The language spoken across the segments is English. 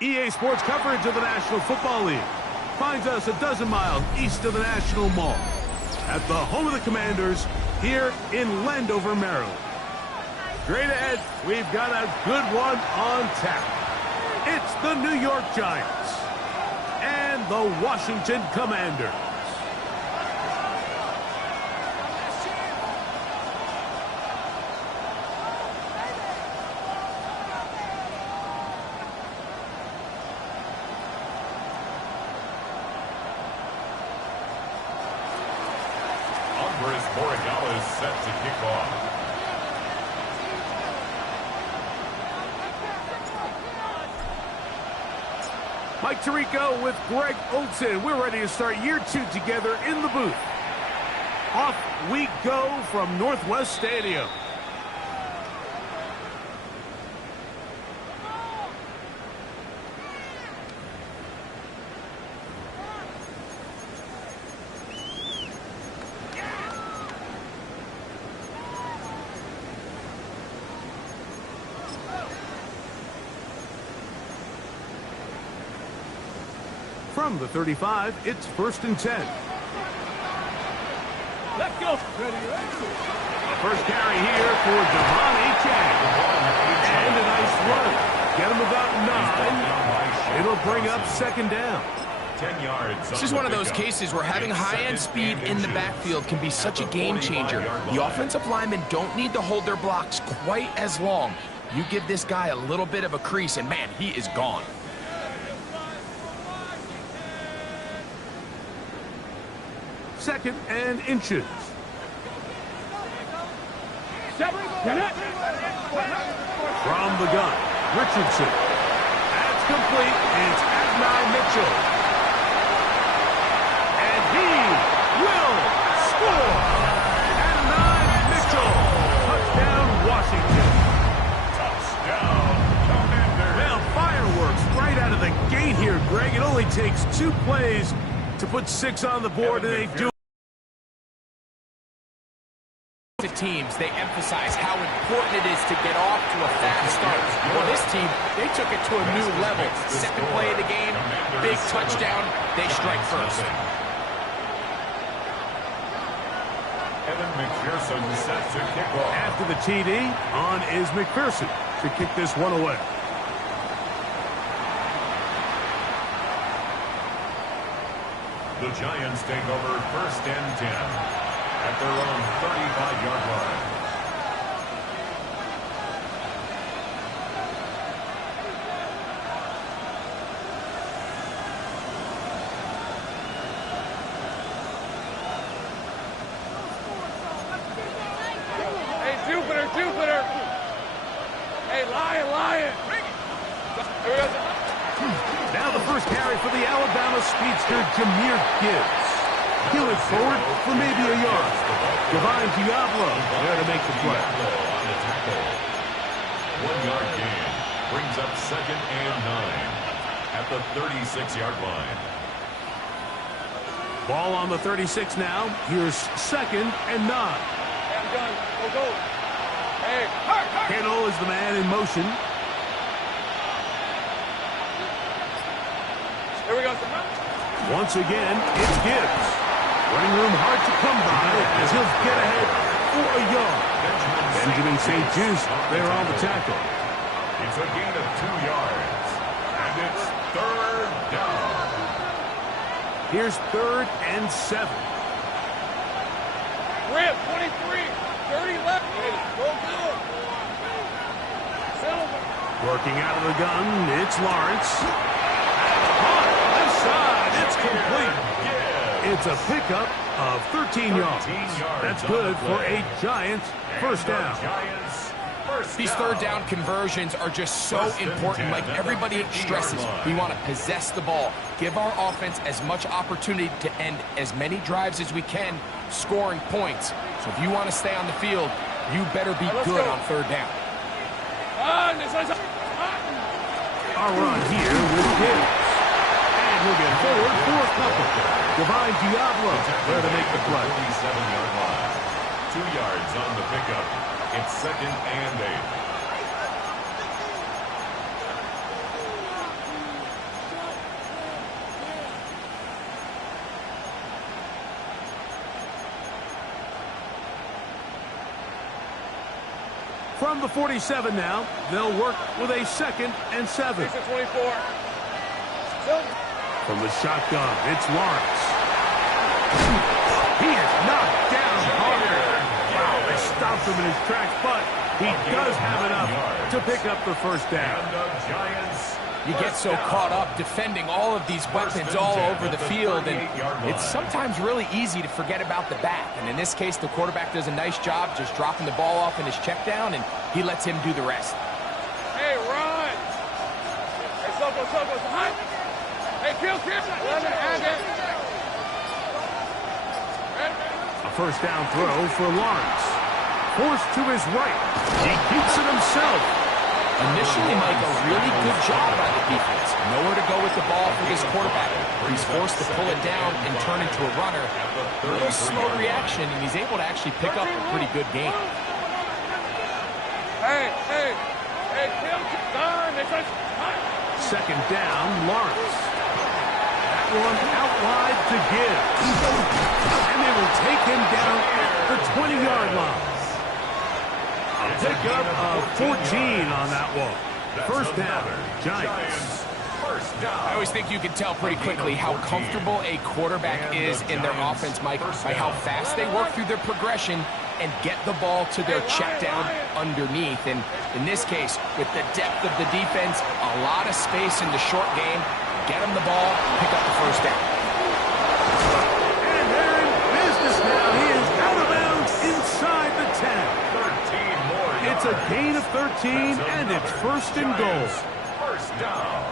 EA Sports coverage of the National Football League finds us a dozen miles east of the National Mall at the home of the Commanders here in Landover, Maryland. Straight ahead, we've got a good one on tap. It's the New York Giants and the Washington Commanders. Is set to kick off. Mike Tirico with Greg Olson. We're ready to start year 2 together in the booth. Off we go from Northwest Stadium. From the 35, it's 1st and 10. Let's go. First carry here for Devon Achane. And a nice run. Get him about 9. It'll bring up 2nd down. 10 yards. This is one of those cases where having high-end speed in the backfield can be such a game changer. The offensive linemen don't need to hold their blocks quite as long. You give this guy a little bit of a crease, and man, he is gone. Second and inches. From the gun, Richardson. That's complete. It's Adonai Mitchell. And he will score. Adonai Mitchell. Touchdown, Washington. Touchdown, Commanders. Well, fireworks right out of the gate here, Greg. It only takes 2 plays to put 6 on the board, and they do. Teams, they emphasize how important it is to get off to a fast start. Well, this team, they took it to a new level. Second play of the game, big touchdown, they strike first. Evan McPherson set to kick off. After the TD, on is McPherson to kick this one away. The Giants take over 1st and 10. At their own 35-yard line. Hey, Jupiter. Hey, Lion. Now the first carry for the Alabama speedster, Jahmyr Gibbs. He'll look forward for maybe a yard. Divine Diablo there to make the play. On the tackle. 1-yard gain brings up 2nd and 9 at the 36-yard line. Ball on the 36 now. Here's 2nd and 9. Hey, I'm done. Go. Hey, Kittle is the man in motion. Here we go. Once again, it's Gibbs. Running room hard to come by as he'll get ahead for a yard. Benjamin St. Just there on the tackle. It's a gain of 2 yards. And it's 3rd down. Here's 3rd and 7. Rip, 23, 30 left. Go. Working out of the gun, it's Lawrence. Caught left side, it's complete. It's a pickup of 13 yards. That's good for a Giants first down. These 3rd down conversions are just so important. Like everybody stresses, we want to possess the ball, give our offense as much opportunity to end as many drives as we can, scoring points. So if you want to stay on the field, you better be good on 3rd down. Our run here with Gibbs. And he'll get forward for a couple. Divine Diablo there to make the play. 47-yard line. 2 yards on the pickup. It's 2nd and 8. From the 47 now, they'll work with a 2nd and 7. 24. From the shotgun, it's Lawrence. He is knocked down hard. Wow, they stopped him in his tracks, but he does have enough to pick up the first down. And the Giants. You get so caught up defending all of these weapons all over the field, and it's sometimes really easy to forget about the back. And in this case, the quarterback does a nice job just dropping the ball off in his check down, and he lets him do the rest. Hey, run. Hey, Soko. Hey, kill. A first down throw for Lawrence. Forced to his right. He keeps it himself. Initially, Mike, a really good job by the defense. Nowhere to go with the ball for this quarterback. He's forced to pull it down and turn into a runner. A little slow reaction, and he's able to actually pick up a pretty good game. Hey, kill. Second down, Lawrence. That one out wide to Gibbs. And they will take him down at the 20-yard line. A pickup of 14 on that one. First down, Giants. I always think you can tell pretty quickly how comfortable a quarterback is in their offense, Mike, by how fast they work through their progression and get the ball to their check down underneath. And in this case, with the depth of the defense, a lot of space in the short game, get them the ball, pick up the first down. And they're in business now. He is out of bounds inside the 10. It's a gain of 13, and it's first and goal.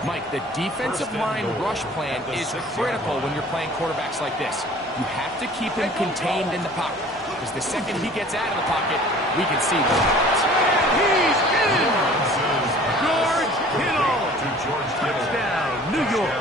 Mike, the defensive line rush plan is critical when you're playing quarterbacks like this. You have to keep him contained in the pocket, because the second he gets out of the pocket, we can see what happens. He's in! George Kittle! Touchdown, New York.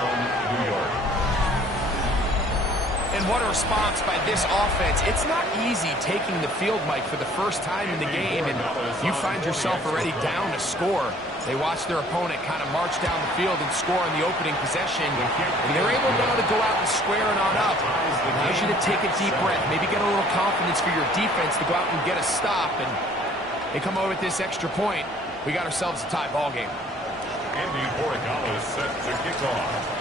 And what a response by this offense. It's not easy taking the field, Mike, for the first time in the game, and you find yourself already down to score. They watch their opponent kind of march down the field and score in the opening possession, and they're able now to go out and square it on up. It allows you to take a deep breath, maybe get a little confidence for your defense to go out and get a stop, and they come over with this extra point. We got ourselves a tie ball game. Andy Boricala is set to kick off.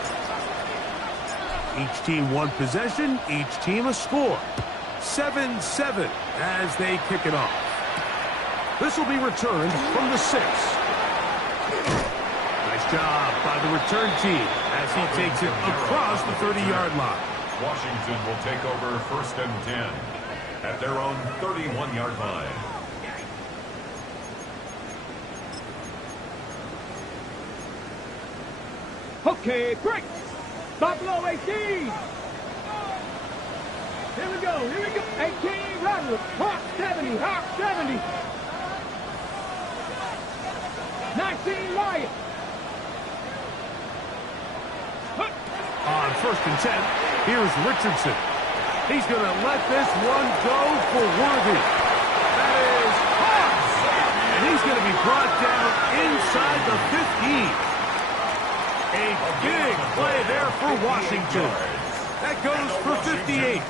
Each team one possession, each team a score. 7-7 as they kick it off. This will be returned from the 6. Nice job by the return team as he takes it across the 30-yard line. Washington will take over 1st and 10 at their own 31-yard line. Okay, break. Stop below 18. Here we go. 18, Rodgers. Hawk 70. 19, Wyatt. On 1st and 10, here's Richardson. He's going to let this one go for Worthy. That is Hawk. And he's going to be brought down inside the 15. A big play there for Washington. That goes for 58.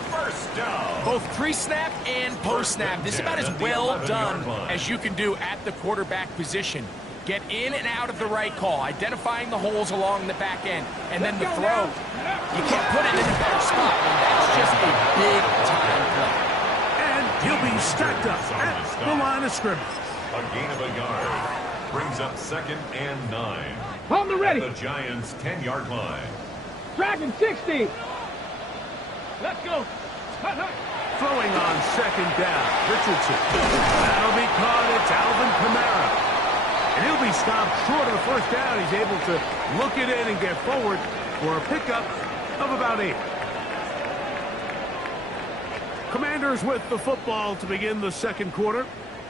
Both pre-snap and post-snap. This is about as well done as you can do at the quarterback position. Get in and out of the right call, identifying the holes along the back end, and then the throw. You can't put it in a better spot. That's just a big-time play. And he'll be stacked up at the line of scrimmage. A gain of a yard brings up 2nd and 9. On the ready. At the Giants' 10-yard line. Dragon 60. Let's go. Throwing on 2nd down, Richardson. That'll be caught. It's Alvin Kamara. And he'll be stopped short of the first down. He's able to look it in and get forward for a pickup of about 8. Commanders with the football to begin the second quarter.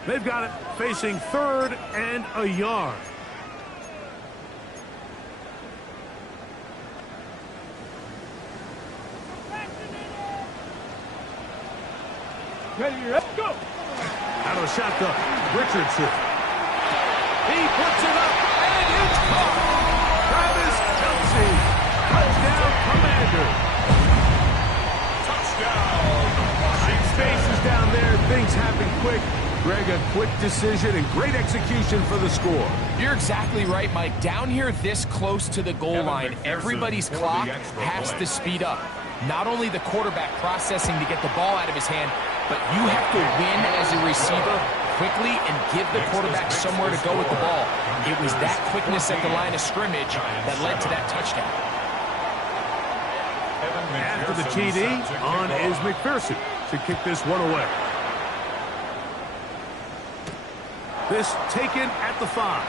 They've got it facing 3rd and a yard. Ready, let's go. Out of the shotgun, Richardson. He puts it up, and it's caught. Travis Kelce. Touchdown, Commanders. Touchdown. Big spaces down there. Things happen quick. Greg, a quick decision and great execution for the score. You're exactly right, Mike. Down here this close to the goal line, everybody's clock has to speed up. Not only the quarterback processing to get the ball out of his hand, but you have to win as a receiver quickly and give the quarterback somewhere to go with the ball. It was that quickness at the line of scrimmage that led to that touchdown. After the TD, on is McPherson to kick this one away. This taken at the 5.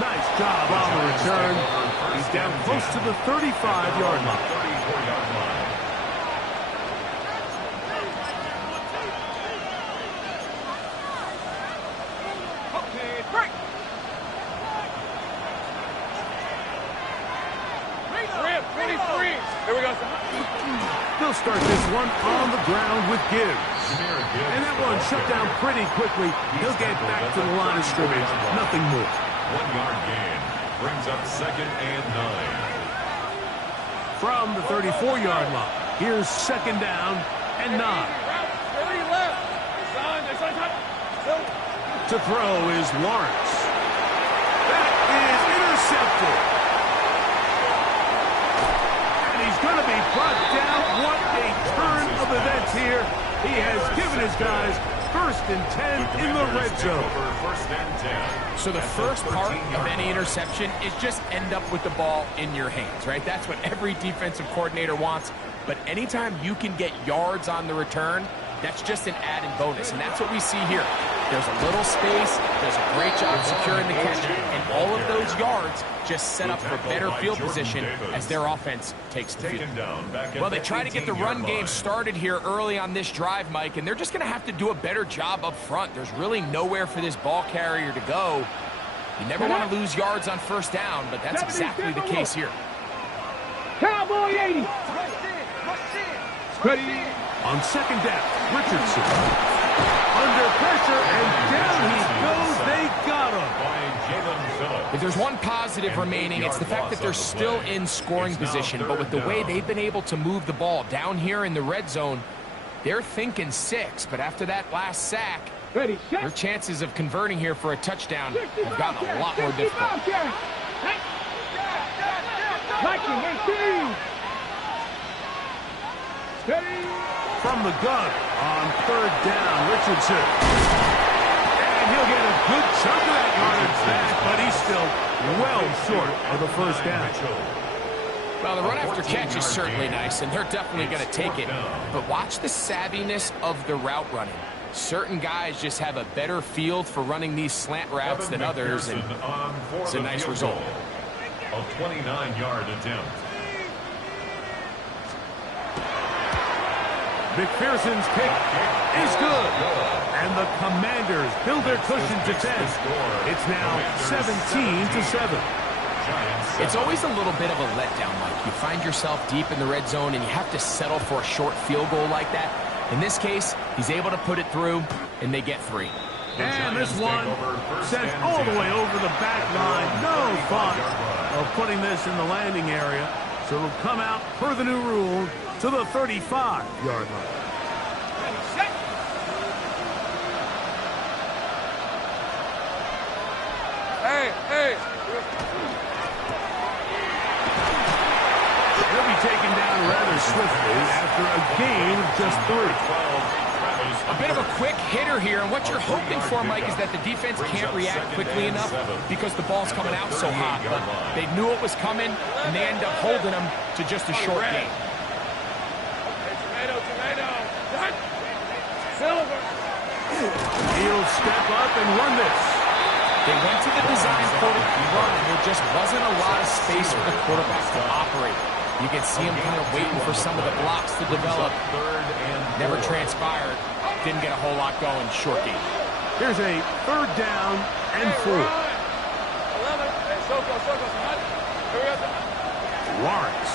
Nice job on the return. He's down close to the 35-yard line. Okay, break. Rip, 23. Here we go. They'll start this one on the ground with Gibbs. And that one shut down pretty quickly. He'll get back to the line of scrimmage. Nothing more. 1-yard gain brings up 2nd and 9. From the 34-yard line, here's 2nd down and 9. To throw is Lawrence. That is intercepted. And he's going to be brought down. What a turn of events here. He has given his guys 1st and 10 in the red zone. So the first part of any interception is just end up with the ball in your hands, right? That's what every defensive coordinator wants. But anytime you can get yards on the return, that's just an added bonus. And that's what we see here. There's a little space, does a great job securing the catch, and all of those yards just set up for better field position as their offense takes the field. Well, they try to get the run game started here early on this drive, Mike, and they're just going to have to do a better job up front. There's really nowhere for this ball carrier to go. You never want to lose yards on 1st down, but that's exactly the case here. Cowboy 80. Ready. On 2nd down, Richardson. Under pressure, and down he goes. They got him. If there's one positive remaining, it's the fact that they're still in scoring position. But with the way they've been able to move the ball down here in the red zone, they're thinking 6. But after that last sack, their chances of converting here for a touchdown have gotten a lot more difficult. From the gun on 3rd down, Richardson. And he'll get a good chunk of that yardage back, but he's still well short of the 1st down. Well, the run after catch is certainly nice, and they're definitely going to take it. But watch the savviness of the route running. Certain guys just have a better field for running these slant routes than others, and it's a nice result. A 29-yard attempt. McPherson's kick is good. And the Commanders build their cushion to 10. It's now 17-7. It's always a little bit of a letdown, Mike. You find yourself deep in the red zone, and you have to settle for a short field goal like that. In this case, he's able to put it through, and they get 3. And this one sent all the way over the back line. No thought of putting this in the landing area. So it'll come out, per the new rule, to the 35-yard line. Hey. He'll be taken down rather swiftly after a gain of just 3. A bit of a quick hitter here, and what you're hoping for, Mike, is that the defense can't react quickly enough because the ball's coming out so hot. But they knew it was coming, and they end up holding them to just a short gain. Tomato. Silver. He'll step up and run this. They went to the design quarterback run, and there just wasn't a lot of space for the quarterback to operate. You can see him kind of waiting for some of the blocks to develop. Never transpired. Didn't get a whole lot going. Short game. Here's a 3rd down and 4. Lawrence.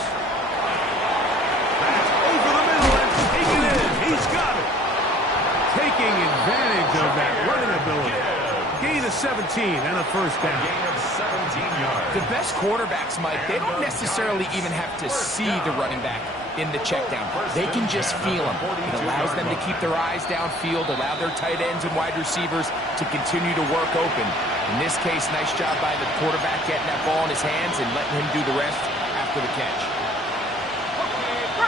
That's over the middle. He's got it. Taking advantage of that running ability. Gain of 17 and a first down. Gain of 17 yards. The best quarterbacks, Mike, they don't necessarily even have to see the running back in the check down. They can just feel him. It allows them to keep their eyes downfield, allow their tight ends and wide receivers to continue to work open. In this case, nice job by the quarterback getting that ball in his hands and letting him do the rest after the catch.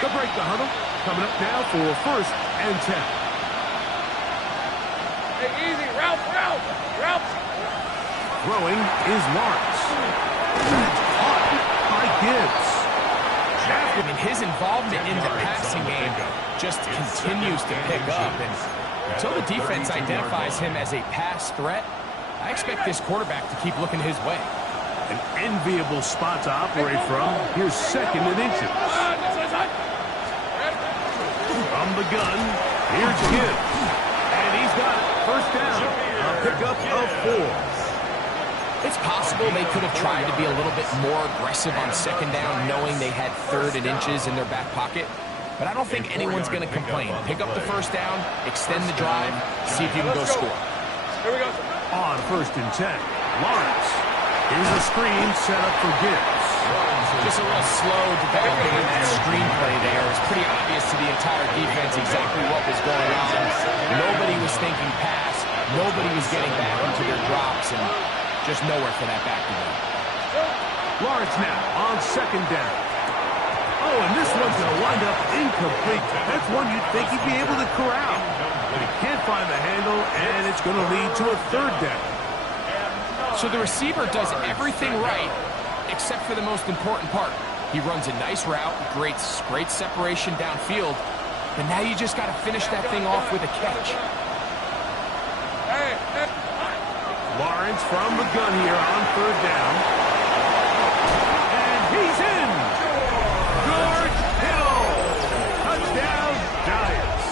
To break the huddle, coming up now for first and 10. Hey, easy. Route. Throwing is Lawrence. Caught by Gibbs. I mean, his involvement in the passing game just continues to pick up. And until the defense identifies him as a pass threat, I expect this quarterback to keep looking his way. An enviable spot to operate from. Here's second and inches. From the gun, here's Gibbs. And he's got it. First down. A pickup of 4. It's possible they could have tried to be a little bit more aggressive on second down, knowing they had third and inches in their back pocket. But I don't think anyone's going to complain. Pick up the first down, extend the drive, see if you can go score. Here we go. On first and 10, Lawrence. Here's a screen set up for Gibbs. Just a little slow developing in that screenplay there. It's pretty obvious to the entire defense exactly what was going on. Nobody was thinking pass. Nobody was getting back into their drops, and just nowhere for that back to go. Lawrence now on second down. Oh, and this one's going to wind up incomplete. That's one you'd think he'd be able to corral. But he can't find the handle, and it's going to lead to a third down. So the receiver does everything right, except for the most important part. He runs a nice route, great separation downfield, but now you just got to finish that thing off with a catch. Lawrence from the gun here on third down. And he's in! George Hill! Touchdown, Giants!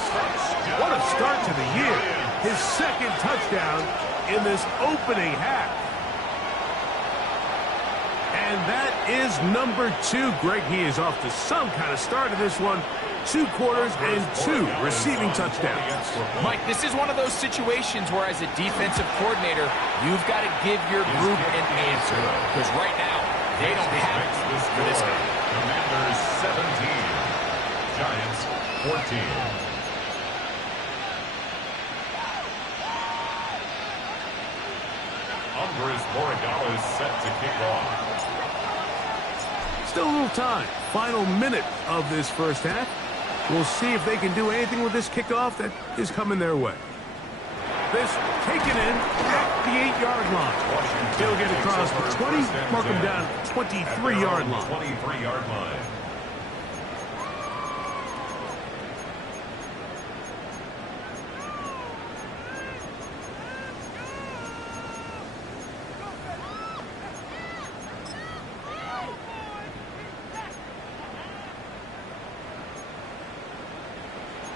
What a start to the year. His second touchdown in this opening half. And that is number 2. Greg, he is off to some kind of start in this one. 2 quarters and 2 receiving touchdowns. Mike, this is one of those situations where as a defensive coordinator, you've got to give your group an answer. Because right now, they don't have it for this guy. Commanders 17, Giants 14. Andres Borregales is set to kick off. Still a little time. Final minute of this first half. We'll see if they can do anything with this kickoff that is coming their way. This taken in at the 8-yard line. They'll get across the 20, mark them down at the 23-yard line. 23-yard line.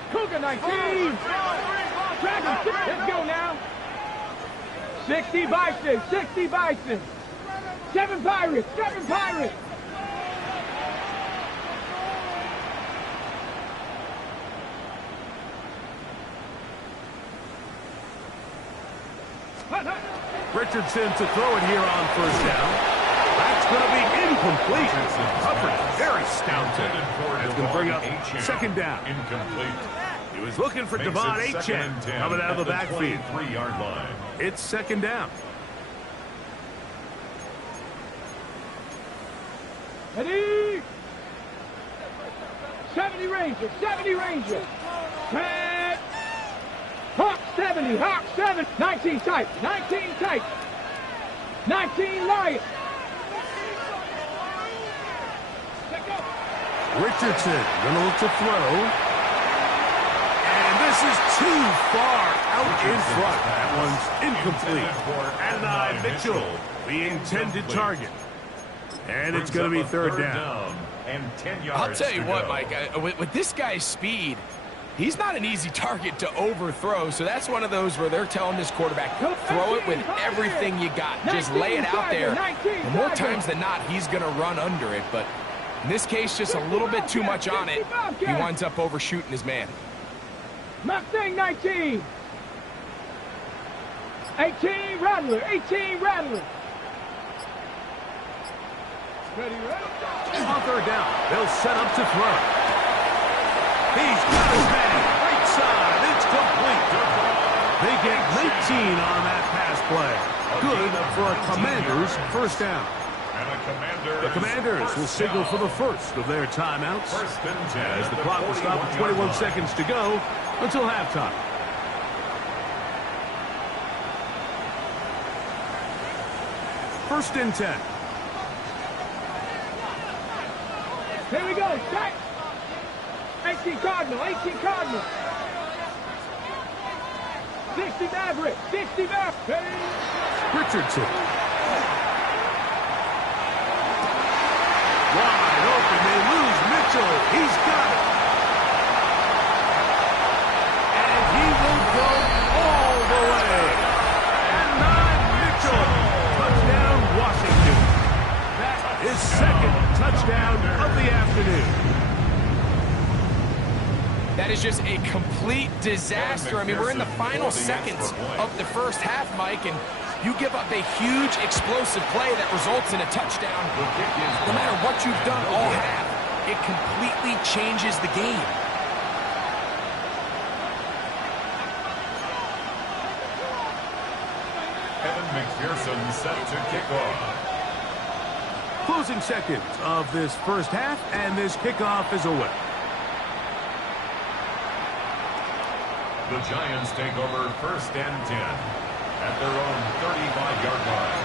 Cougar 19. Dragons, let's go now. 60 Bison, 60 Bison. 7 Pirates, 7 Pirates. Richardson to throw it here on first down. That's going to be incomplete. Coverage very stout. That's going to bring up second down. Incomplete. He was looking for Devon Achane coming out of the backfield. 23-yard line. It's second down. Ready? 70 Rangers, 70 Rangers. Set. Hawk 70, Hawk 7. 19 tight, 19 tight. 19 Lions. Richardson going to look to throw. And this is too far out in front. That one's incomplete. Adonai Mitchell, the intended target. And it's going to be third down. And 10 yards. I'll tell you to what, go. Mike, with this guy's speed, he's not an easy target to overthrow. So that's one of those where they're telling this quarterback, throw it with everything you got. Just lay it out there. And more times than not, he's going to run under it. But in this case, just a little bit too much on it. He winds up overshooting his man. Mustang 19. 18 Rattler. 18 Rattler. Ready, ready. On third down, they'll set up to throw. He's got his man. Right side. It's complete. They get 19 on that pass play. Good for a Commanders first down. The Commanders will signal for the first of their timeouts as the clock will stop at 21 seconds to go until halftime. First and 10. Here we go. Set. 18 Cardinal. 18 Cardinal. 60 Maverick. 60 Maverick. Richardson. Wide open. They lose Mitchell. He's got it. And he will go all the way. And not Mitchell. Touchdown, Washington. That is second touchdown of the afternoon. That is just a complete disaster. I mean, we're in the final seconds of the first half, Mike, and you give up a huge explosive play that results in a touchdown. No matter what you've done all half, it completely changes the game. Evan McPherson set to kick off. Closing seconds of this first half, and this kickoff is away. The Giants take over first and 10 at their own 35-yard line.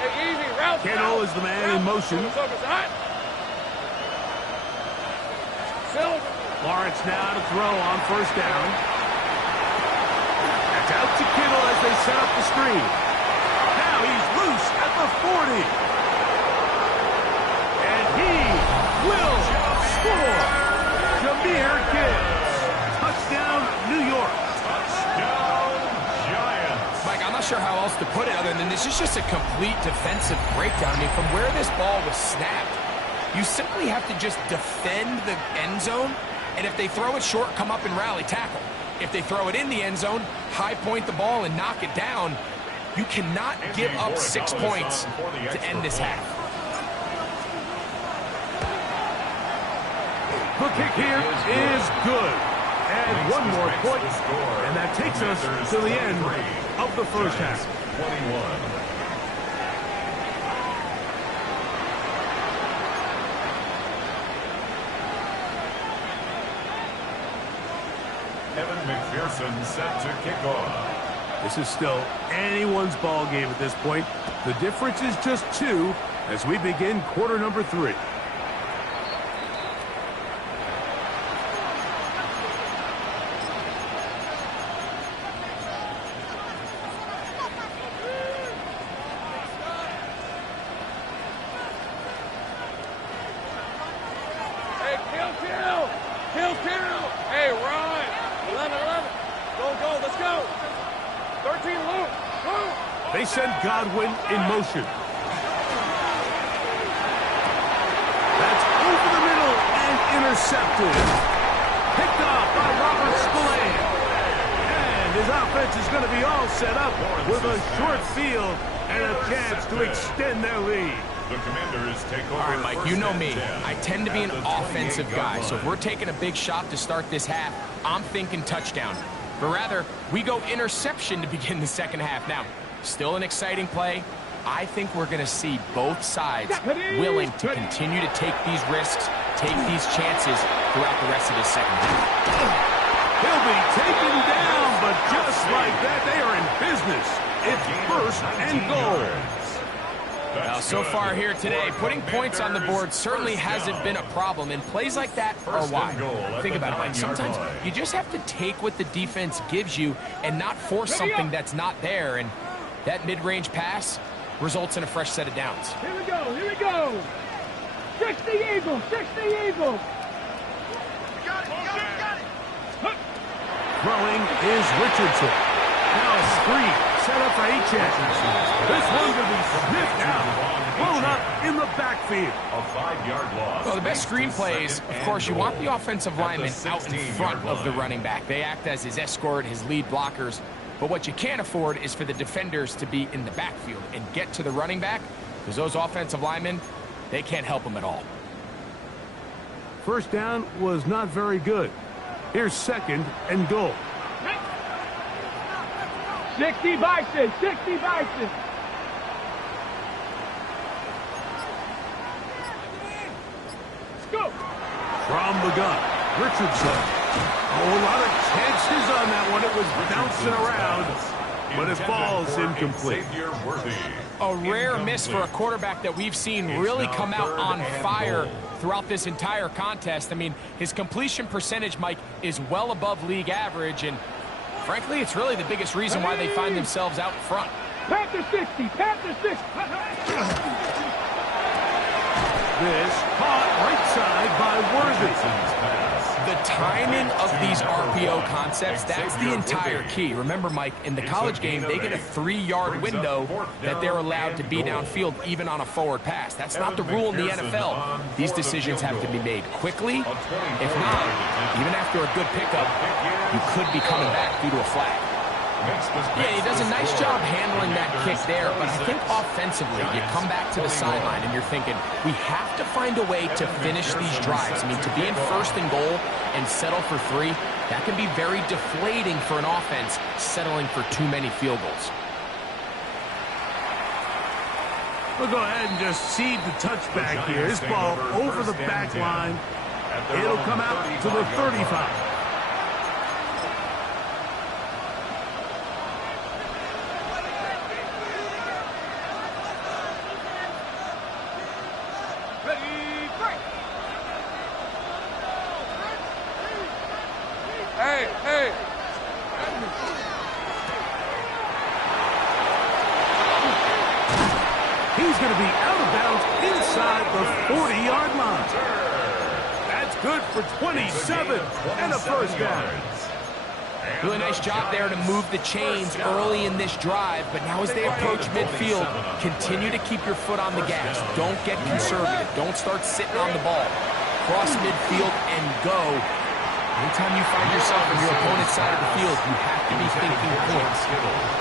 Hey, easy, route. Kittle is the man in motion. Lawrence now to throw on first down. That's out to Kittle as they set up the screen. Now he's loose at the 40. And he will score. Jahmyr Gibbs. Touchdown, New York. Touchdown, Giants. Mike, I'm not sure how else to put it other than this is just a complete defensive breakdown. I mean, from where this ball was snapped, you simply have to just defend the end zone. And if they throw it short, come up and rally tackle. If they throw it in the end zone, high point the ball and knock it down. You cannot give up 6 points to end this half. The kick here is good. And one more point, and that takes us to the end of the first half. 21. Evan McPherson set to kick off. This is still anyone's ball game at this point. The difference is just 2 as we begin quarter number 3. Hey, kill. Hey, run. 11. Go, let's go. 13, Luke. They send Godwin in motion. That's over the middle and intercepted. Picked off by Robert Spillane. And his offense is going to be all set up with a short field and a chance to extend their lead. The Commanders take over. All right, Mike, you know me. I tend to be an offensive guy, so if we're taking a big shot to start this half, I'm thinking touchdown. But rather, we go interception to begin the second half. Now, still an exciting play. I think we're going to see both sides willing to continue to take these risks, take these chances throughout the rest of this second half. He'll be taken down, but just like that, they are in business. It's first and goal. Well, so far here today, putting points on the board certainly hasn't been a problem, and plays like that are why. Think about it, Mike. Sometimes you just have to take what the defense gives you and not force something that's not there, and that mid-range pass results in a fresh set of downs. Here we go. 60 Eagles. You got it. Throwing is Richardson. Now a screen set up for H.S. This one will be sniffed out. Blown up in the backfield. A 5-yard loss. Well, the best screen plays, of course, you want the offensive lineman out in front of the running back. They act as his escort, his lead blockers. But what you can't afford is for the defenders to be in the backfield and get to the running back, because those offensive linemen, they can't help him at all. First down was not very good. Here's 2nd and goal. 60 Bison, 60 Bison. Go. From the gun, Richardson. Oh, a lot of chances on that one. It was bouncing around, but it falls incomplete. A rare miss for a quarterback that we've seen really come out on fire throughout this entire contest. I mean, his completion percentage, Mike, is well above league average, and frankly, it's really the biggest reason why they find themselves out front. Panther 60, Panther 60. This caught right side by Worthy. The timing of these RPO concepts, that's the entire key. Remember, Mike, in the college game, they get a 3-yard window that they're allowed to be downfield even on a forward pass. That's not the rule in the NFL. These decisions have to be made quickly. If not, even after a good pickup, you could be coming back due to a flag. Yeah, he does a nice job handling that kick there, but I think offensively, you come back to the sideline and you're thinking, we have to find a way to finish these drives. I mean, to be in 1st and goal and settle for 3, that can be very deflating for an offense settling for too many field goals. We'll go ahead and just seed the touchback here. This ball over the back line. It'll come out to the 35. Hey! He's going to be out of bounds inside the 40-yard line. That's good for 27 and a first down. Really nice job there to move the chains early in this drive, but now as they approach midfield, continue to keep your foot on the gas. Don't get conservative. Don't start sitting on the ball. Cross midfield and go. Anytime you find yourself on your opponent's side of the field, you have to be thinking points.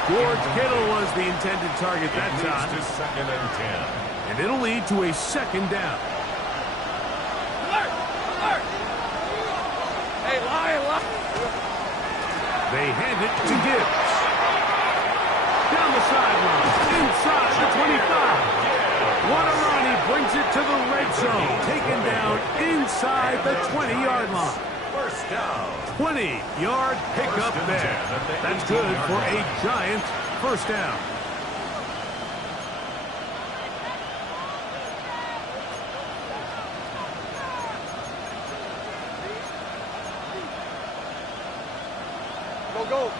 George Kittle was the intended target that time. 2nd and 10. And it'll lead to a 2nd down. Alert! Alert! Hey, lie! They hand it to Gibbs. Down the sideline, inside the 25. What a run, he brings it to the red zone. Taken down inside the 20-yard line. First down. 20-yard pickup there. That's good for a giant first down. Go!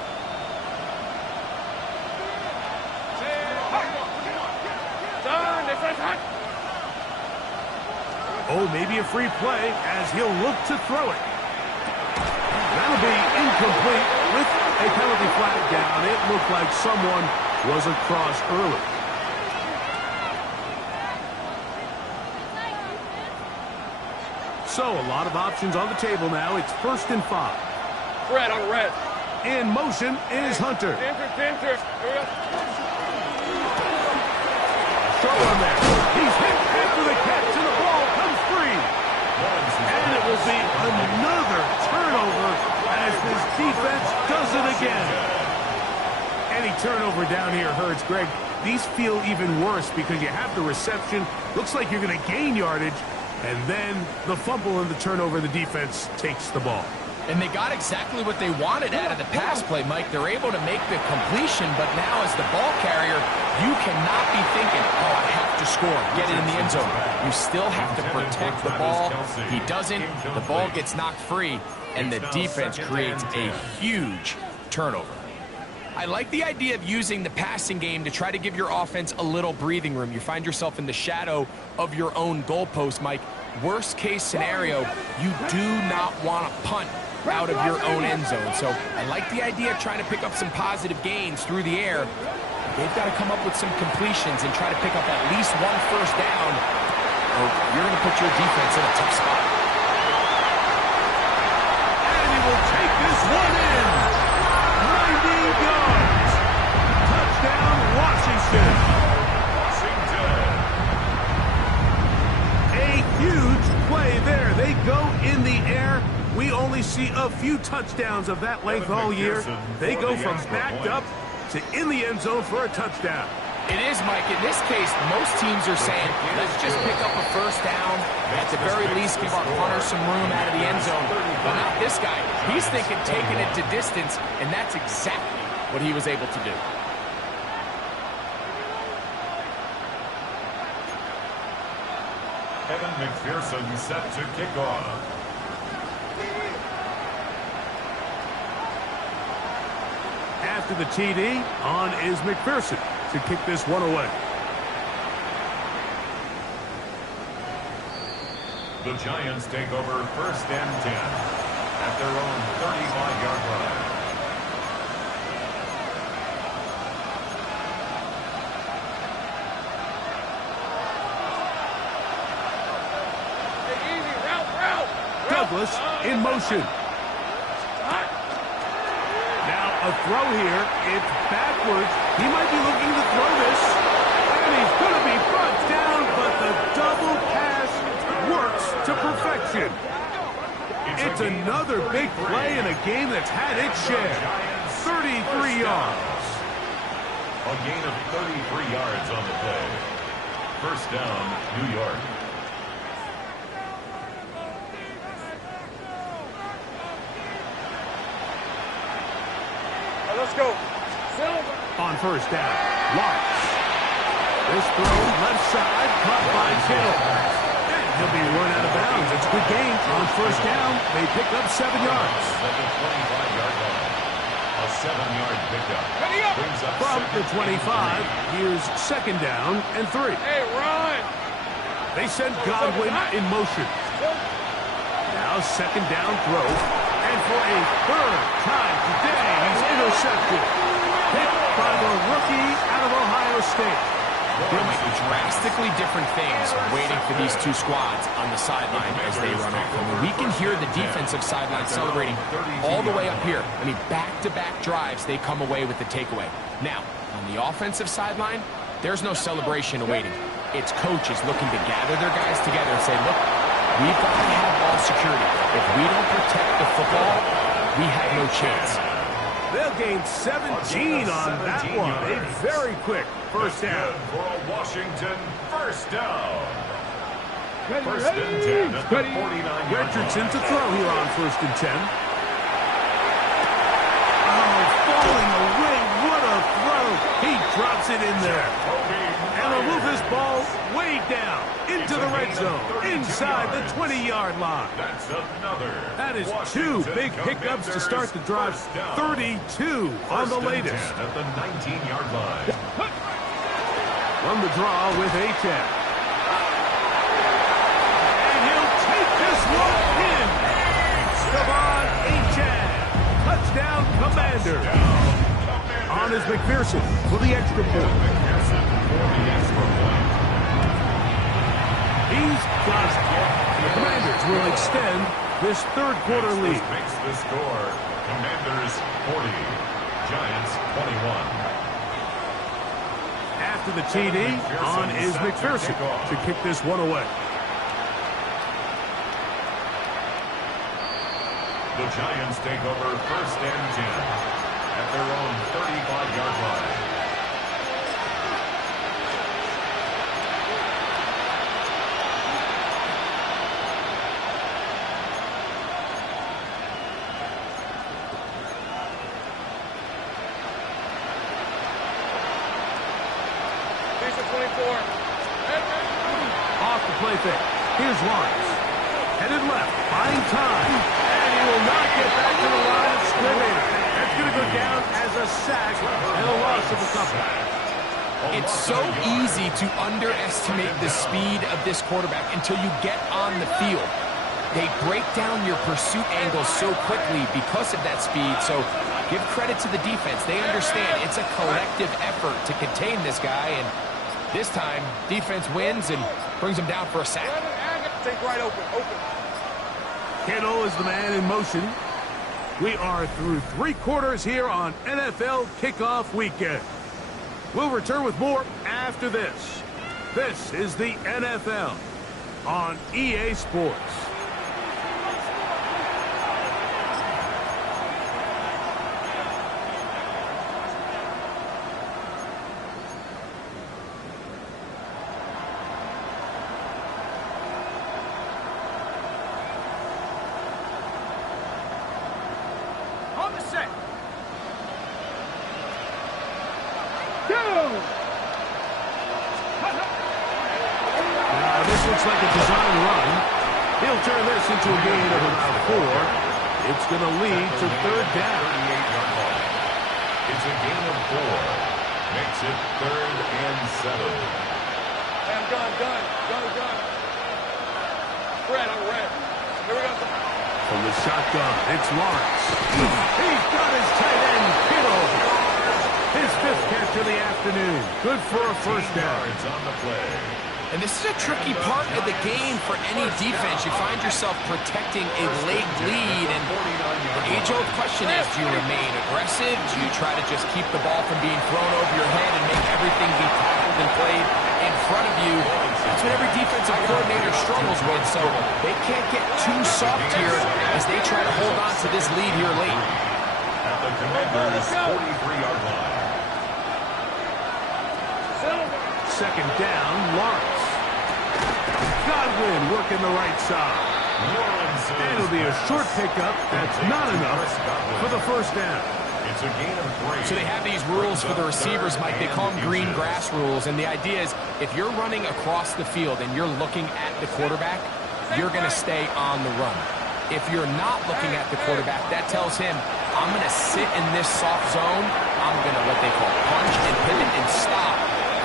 Oh, maybe a free play as he'll look to throw it. That'll be incomplete with a penalty flag down. It looked like someone was across early. So a lot of options on the table now. It's 1st and 5. Red on red. In motion is Hunter. Enter. Throw on there. He's hit after the catch and the ball comes free. And it will be another turnover as this defense does it again. Any turnover down here hurts, Greg. These feel even worse because you have the reception. Looks like you're going to gain yardage. And then the fumble and the turnover, the defense takes the ball. And they got exactly what they wanted out of the pass play, Mike. They're able to make the completion, but now as the ball carrier, you cannot be thinking, oh, I have to score, get it in the end zone. You still have to protect the ball. He doesn't. The ball gets knocked free, and the defense creates a huge turnover. I like the idea of using the passing game to try to give your offense a little breathing room. You find yourself in the shadow of your own goalpost, Mike. Worst case scenario, you do not want to punt out of your own end zone. So I like the idea of trying to pick up some positive gains through the air. They've got to come up with some completions and try to pick up at least one first down, or you're going to put your defense in a tough spot. And he will take this one in. 90 yards. Touchdown, Washington. A huge play there. They go in the air. We only see a few touchdowns of that length all year. They go from backed up to in the end zone for a touchdown. It is, Mike. In this case, most teams are saying, let's just pick up a first down. At the very least, give our punter some room out of the end zone. But not this guy. He's thinking taking it to distance, and that's exactly what he was able to do. Evan McPherson set to kick off. After the TD, on is McPherson to kick this one away. The Giants take over 1st and 10 at their own 35-yard line. Douglas in motion. A throw here. It's backwards. He might be looking to throw this. And he's going to be brought down, but the double pass works to perfection. It's another big play in a game that's had its share. 33 yards. A gain of 33 yards on the play. First down, New York. Let's go. On first down, Lawrence. This throw left side, caught by Kittle. And he'll be run out of bounds. It's a good gain. On first down, they pick up 7 yards. At the 25-yard line. A 7-yard pickup. Brings up From the 25, here's 2nd down and 3. Hey, run! They send Godwin in motion. Now 2nd down throw. And for a 3rd time today, he's intercepted. Picked by the rookie out of Ohio State. They'll make drastically different things waiting for these two squads on the sideline as they run off. I mean, we can hear the defensive sideline celebrating all the way up here. I mean, back-to-back drives, they come away with the takeaway. Now, on the offensive sideline, there's no celebration awaiting. It's coaches looking to gather their guys together and say, look, we've got to have ball security. If we don't protect the football, we have no chance. They'll gain 17 on that one. A very quick first down. For a Washington first down. Ready, First and 10 at the 49-yard Richardson line. to throw here on 1st and 10. Oh, falling away. What a throw. He drops it in there. And they'll move this ball way down into the red zone, inside the 20-yard line. That's another. That is 2 big pickups to start the drive. 32 on the latest. At the 19-yard line. From the draw with Achane. And he'll take this one in. Stephon Achane. Touchdown, Commanders. On is McPherson for the extra point. He's got it. The Commanders will extend this 3rd quarter lead. Makes the score. Commanders 40. Giants 21. After the TD, on is McPherson to kick this one away. The Giants take over 1st and 10 at their own 35-yard line. Off the play fake. Here's Lawrence. Headed left, buying time. And he will not get back to the line of scrimmage. That's going to go down as a sack and a loss of a couple. It's so easy to underestimate the speed of this quarterback until you get on the field. They break down your pursuit angles so quickly because of that speed. So give credit to the defense. They understand it's a collective effort to contain this guy. And this time, defense wins and brings him down for a sack. Take right open. Kittle is the man in motion. We are through 3 quarters here on NFL Kickoff Weekend. We'll return with more after this. This is the NFL on EA Sports. On the set. This looks like a design run. He'll turn this into a gain of about 4. It's going to lead to third down. 38-yard line. It's a gain of 4. Makes it 3rd and 7. I'm gun. Red, I'm red. Here we go. From the shotgun, it's Lawrence. He's got his tight end, Kittle. His 5th catch of the afternoon. Good for a first down. It's on the play. And this is a tricky part of the game for any defense. You find yourself protecting a late lead, and the age-old question is, do you remain aggressive? Do you try to just keep the ball from being thrown over your head and make everything be tackled and played in front of you? That's what every defensive coordinator struggles with, so they can't get too soft here as they try to hold on to this lead here late. At the Commanders' 43-yard line. Second down, Lawrence. Godwin working the right side. And it'll be a short pickup. That's not enough for the first down. It's a gain of 3. So they have these rules for the receivers, Mike. They call them green grass rules. And the idea is if you're running across the field and you're looking at the quarterback, you're going to stay on the run. If you're not looking at the quarterback, that tells him, I'm going to sit in this soft zone. I'm going to what they call punch and pivot and stop.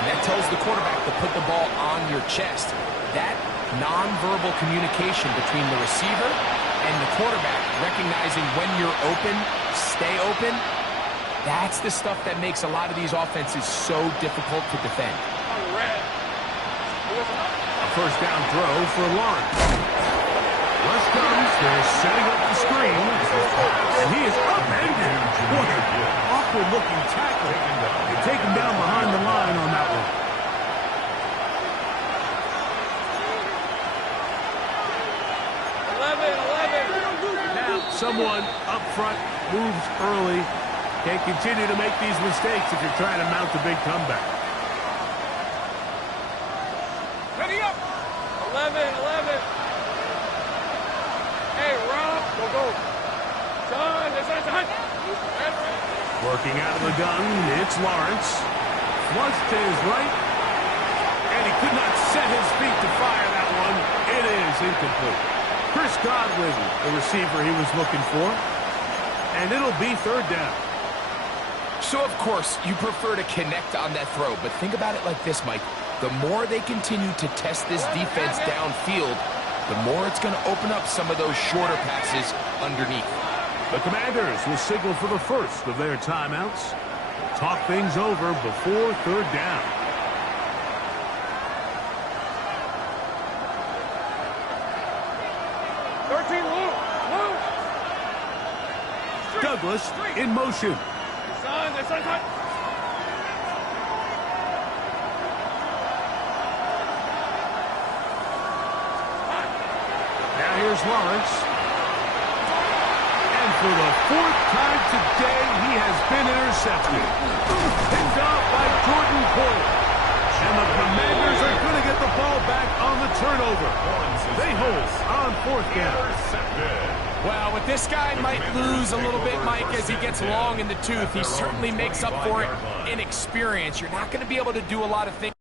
And that tells the quarterback to put the ball on your chest. That nonverbal communication between the receiver and the quarterback, recognizing when you're open, stay open, that's the stuff that makes a lot of these offenses so difficult to defend. A first down throw for Lawrence. Rush comes. They're setting up the screen. And he is upended. What an awkward-looking tackle. They take him down behind the line on that one. Now, someone up front moves early. Can't continue to make these mistakes if you're trying to mount a big comeback. Ready up. 11. Hey, Rob, go. Son, this is a Working out of the gun, it's Lawrence. Flush to his right. And he could not set his feet to fire that one. It is incomplete. Chris Godwin, the receiver he was looking for. And it'll be third down. So, of course, you prefer to connect on that throw. But think about it like this, Mike. The more they continue to test this defense downfield, the more it's going to open up some of those shorter passes underneath. The Commanders will signal for the first of their timeouts. Talk things over before third down. Douglas in motion. Now here's Lawrence. And for the 4th time today, he has been intercepted. Picked off by Jordan Poyer. And the Commanders are going to get the ball back on the turnover. They hold on 4th down. Well, with this guy might lose a little bit, Mike, as he gets long in the tooth. He certainly makes up for it in experience. You're not going to be able to do a lot of things.